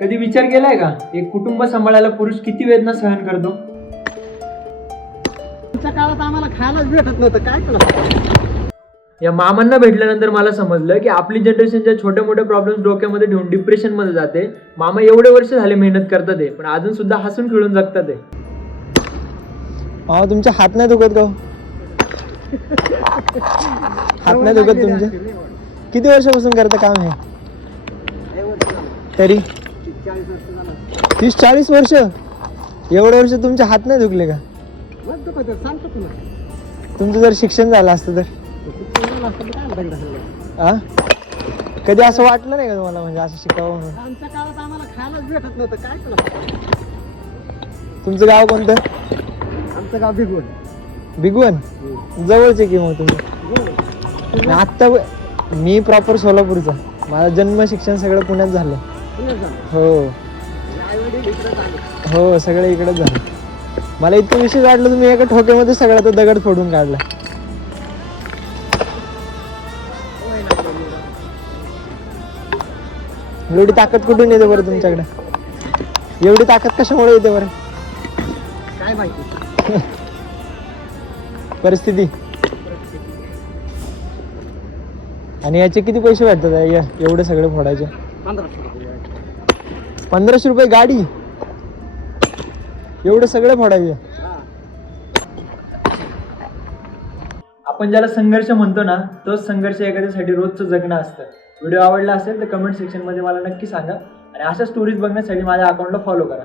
कधी विचार केलाय का एक कुटुंब सांभाळायला पुरुष किती वेदना सहन करतो? तुमच्या काळात आम्हाला खायलाच भेटत नव्हतं, काय केलं? या मामांना भेटल्यानंतर मला समजलं की आपली जनरेशनच्या छोट्या मोठ्या प्रॉब्लेम्स डोक्यामध्ये ठेवून डिप्रेशन मध्ये जाते. मामा एवढे वर्ष झाले मेहनत करतात आहे, पण अजून सुद्धा हसून खेळून जगतात आहे. मामा तुमचे हात नाही दुखत का हो? हात नाही दुखत तुमचे? किती वर्षापासून करता काम हे? तरी 30-40 वर्ष? एवढे वर्ष तुमचे हात नाही दुखले का? सांगतो तुला, तुमचं जर शिक्षण झालं असतं तर कधी असं वाटलं नाही का तुम्हाला, म्हणजे असं शिकावं म्हणून? आमच्या काळात आम्हाला खायलाच भेटत नव्हतं, काय केलं? तुमचं गाव कोणतं? आमचं गाव भिगवण. भिगवण? जवळचे की मग तुम्ही? आत्ता मी प्रॉपर सोलापूरचा, माझा जन्म शिक्षण सगळं पुण्यात झालं. हो हो, सगळं इकडेच झालं. मला इतकं विशेष वाटलं, तुम्ही एका ठोक्यामध्ये सगळा तो दगड फोडून काढला. एवढी ताकद कुठून येते बरं तुमच्याकडे? एवढी ताकद कशामुळे येते बरं? काय माहिती, परिस्थिती. आणि याचे किती पैसे भेटतात एवढे सगळे फोडायचे? 1500 रुपये गाडी? एवढे सगळे फोडायचे? आपण ज्याला संघर्ष म्हणतो ना, तोच संघर्ष एखाद्यासाठी रोजचं जगणं असतं. व्हिडिओ आवडला असेल तर कमेंट सेक्शन मध्ये मला नक्की सांगा आणि अशा स्टोरीज बघण्यासाठी माझ्या अकाउंटला फॉलो करा.